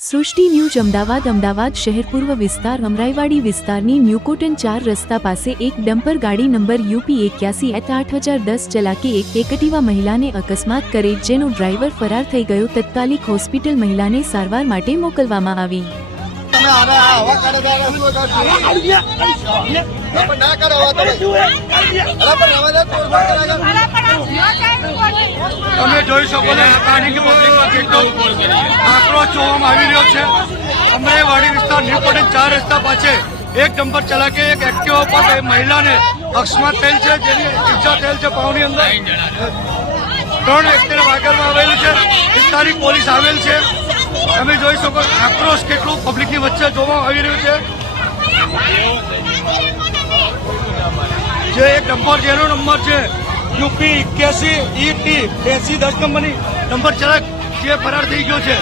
સૃષ્ટિ ન્યૂઝ અમદાવાદ અમદાવાદ શહેર પૂર્વ વિસ્તાર અમરાઈવાડી વિસ્તારની ન્યૂકોટન 4 રસ્તા પાસે એક ડમ્પર ગાડી નંબર યુપી 81/8010 ચલાકે એક એકટીવા મહિલાને અકસ્માત કરે જેનો ડ્રાઈવર ફરાર થઈ ગયો। તત્કાલિક હોસ્પિટલ મહિલાને સારવાર માટે મોકલવામાં આવી। તમે જોઈ શકો છો સ્થાનિક પબ્લિકમાં કેટલો આક્રોશ જોવામાં આવી રહ્યો છે। અમરાઈવાડી વિસ્તાર ન્યૂકોટન 4 રસ્તા પાસે એક ડમ્પર ચલાકે એક એક્ટિવા પર મહિલાને અકસ્માત થયેલ છે, જેની ઈજા થયેલ છે। પાવની અંદર 3 વ્યક્તિને વાગવામાં આવેલું છે। સ્થાનિક પોલીસ આવેલ છે। તમે જોઈ શકો આક્રોશ કેટલું પબ્લિકની વચ્ચે જોવામાં આવી રહ્યું છે। જે એક ડમ્પર જેનો નંબર છે યુપી 81/8010 નંબરની નંબર ચાલક જે ફરાર થઈ ગયો છે।